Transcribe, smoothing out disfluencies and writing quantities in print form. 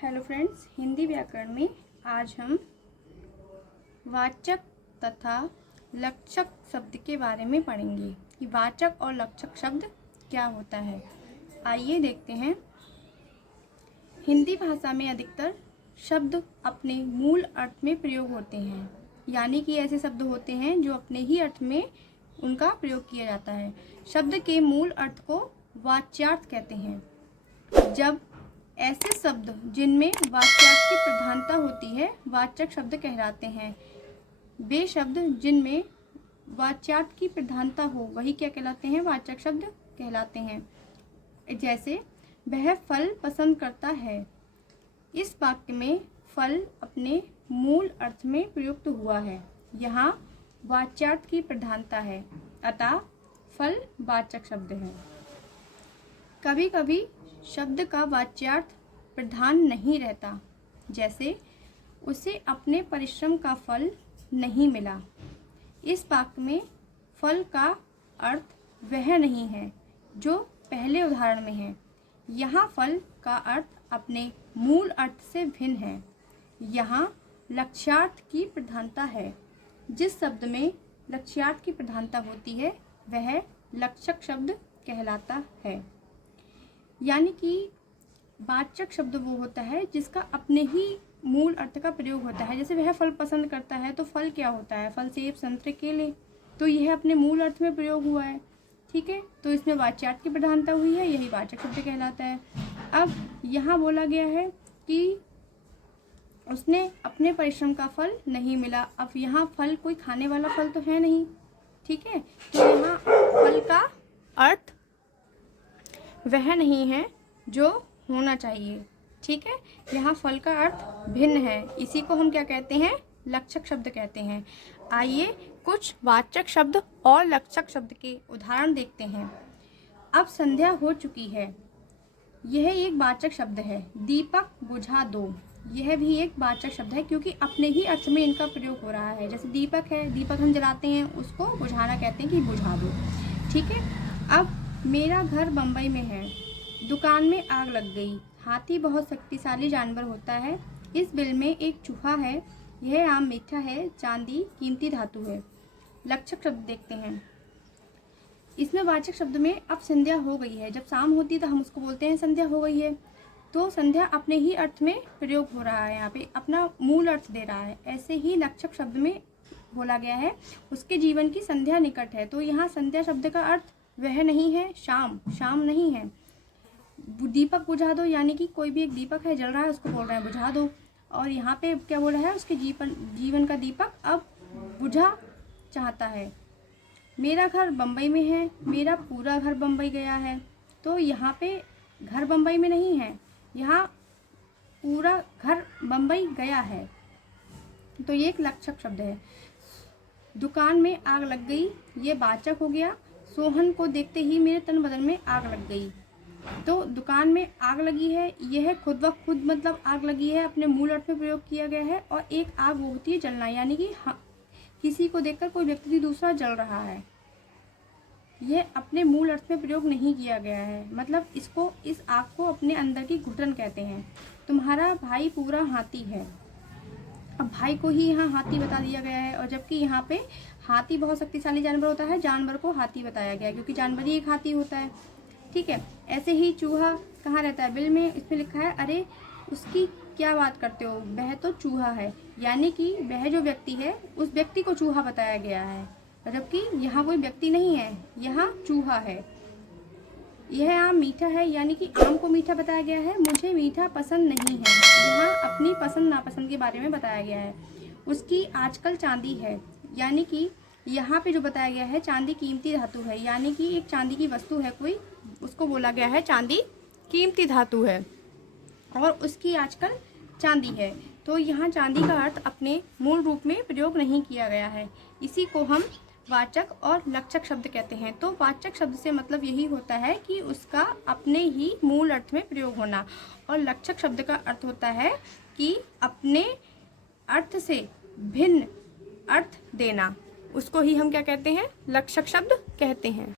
Hello friends, Hindi व्याकरण में आज हम वाचक तथा लक्षक शब्द के बारे में पढ़ेंगे कि वाचक और लक्षक शब्द क्या होता है। आइए देखते हैं। हिंदी भाषा में अधिकतर शब्द अपने मूल अर्थ में प्रयोग होते हैं, यानी कि ऐसे शब्द होते हैं जो अपने ही अर्थ में उनका प्रयोग किया जाता है। शब्द के मूल अर्थ को वाच्यार्थ कहते हैं। जब ऐसे शब्द जिनमें वाच्यार्थ की प्रधानता होती है वाचक शब्द कहलाते हैं। वे शब्द जिनमें वाच्यार्थ की प्रधानता हो वही क्या कहलाते हैं? वाचक शब्द कहलाते हैं। जैसे वह फल पसंद करता है। इस वाक्य में फल अपने मूल अर्थ में प्रयुक्त हुआ है। यहाँ वाच्यार्थ की प्रधानता है, अतः फल वाचक शब्द है। कभी कभी शब्द का वाच्यार्थ प्रधान नहीं रहता, जैसे उसे अपने परिश्रम का फल नहीं मिला। इस वाक्य में फल का अर्थ वह नहीं है जो पहले उदाहरण में है। यहाँ फल का अर्थ अपने मूल अर्थ से भिन्न है। यहाँ लक्ष्यार्थ की प्रधानता है। जिस शब्द में लक्ष्यार्थ की प्रधानता होती है वह लक्षक शब्द कहलाता है। यानी कि वाचक शब्द वो होता है जिसका अपने ही मूल अर्थ का प्रयोग होता है। जैसे वह फल पसंद करता है, तो फल क्या होता है? फल, सेब, संतरे, केले। तो यह अपने मूल अर्थ में प्रयोग हुआ है, ठीक है। तो इसमें वाच्यार्थ की प्रधानता हुई है, यही वाचक शब्द कहलाता है। अब यहाँ बोला गया है कि उसने अपने परिश्रम का फल नहीं मिला। अब यहाँ फल कोई खाने वाला फल तो है नहीं, ठीक है। तो यहाँ फल का अर्थ वह नहीं है जो होना चाहिए, ठीक है। यहाँ फल का अर्थ भिन्न है, इसी को हम क्या कहते हैं? लक्षक शब्द कहते हैं। आइए कुछ वाचक शब्द और लक्षक शब्द के उदाहरण देखते हैं। अब संध्या हो चुकी है, यह एक वाचक शब्द है। दीपक बुझा दो, यह भी एक वाचक शब्द है क्योंकि अपने ही अर्थ में इनका प्रयोग हो रहा है। जैसे दीपक है, दीपक हम जलाते हैं, उसको बुझाना कहते हैं कि बुझा दो, ठीक है। अब मेरा घर बम्बई में है, दुकान में आग लग गई। हाथी बहुत शक्तिशाली जानवर होता है। इस बिल में एक चूहा है। यह आम मीठा है, चांदी कीमती धातु है। लक्षक शब्द देखते हैं। इसमें वाचक शब्द में अब संध्या हो गई है। जब शाम होती है तो हम उसको बोलते हैं संध्या हो गई है। तो संध्या अपने ही अर्थ में प्रयोग हो रहा है, यहाँ पे अपना मूल अर्थ दे रहा है। ऐसे ही लक्षक शब्द में बोला गया है उसके जीवन की संध्या निकट है। तो यहाँ संध्या शब्द का अर्थ वह नहीं है, शाम नहीं है। दीपक बुझा दो, यानी कि कोई भी एक दीपक है, जल रहा है, उसको बोल रहे हैं बुझा दो। और यहाँ पे क्या बोल रहा है? उसके जीवन का दीपक अब बुझा चाहता है। मेरा घर बम्बई में है, मेरा पूरा घर बम्बई गया है। तो यहाँ पे घर बम्बई में नहीं है, यहाँ पूरा घर बम्बई गया है। तो ये एक लक्षक शब्द है। दुकान में आग लग गई, ये वाचक हो गया। सोहन को देखते ही मेरे तन बदन में आग लग गई। तो दुकान में आग लगी है, यह खुद ब खुद मतलब आग लगी है, अपने मूल अर्थ में प्रयोग किया गया है। और एक आग होती है जलना, यानी कि किसी को देखकर कोई व्यक्ति दूसरा जल रहा है। यह अपने मूल अर्थ में प्रयोग नहीं किया गया है, मतलब इस आग को अपने अंदर की घुटन कहते हैं। तुम्हारा भाई पूरा हाथी है। अब भाई को ही यहाँ हाथी बता दिया गया है, और जबकि यहाँ पे हाथी बहुत शक्तिशाली जानवर होता है, जानवर को हाथी बताया गया है क्योंकि जानवर ही एक हाथी होता है, ठीक है। ऐसे ही चूहा कहाँ रहता है? बिल में। इसमें लिखा है अरे उसकी क्या बात करते हो, वह तो चूहा है। यानी कि वह जो व्यक्ति है उस व्यक्ति को चूहा बताया गया है, जबकि यहाँ कोई व्यक्ति नहीं है, यहाँ चूहा है। यह आम मीठा है, यानी कि आम को मीठा बताया गया है। मुझे मीठा पसंद नहीं है, यहाँ अपनी पसंद नापसंद के बारे में बताया गया है। उसकी आजकल चांदी है, यानी कि यहाँ पे जो बताया गया है चांदी कीमती धातु है, यानी कि एक चांदी की वस्तु है कोई, उसको बोला गया है चांदी कीमती धातु है और उसकी आजकल चांदी है। तो यहाँ चांदी का अर्थ अपने मूल रूप में प्रयोग नहीं किया गया है। इसी को हम वाचक और लक्षक शब्द कहते हैं। तो वाचक शब्द से मतलब यही होता है कि उसका अपने ही मूल अर्थ में प्रयोग होना, और लक्षक शब्द का अर्थ होता है कि अपने अर्थ से भिन्न अर्थ देना। उसको ही हम क्या कहते हैं? लक्षक शब्द कहते हैं।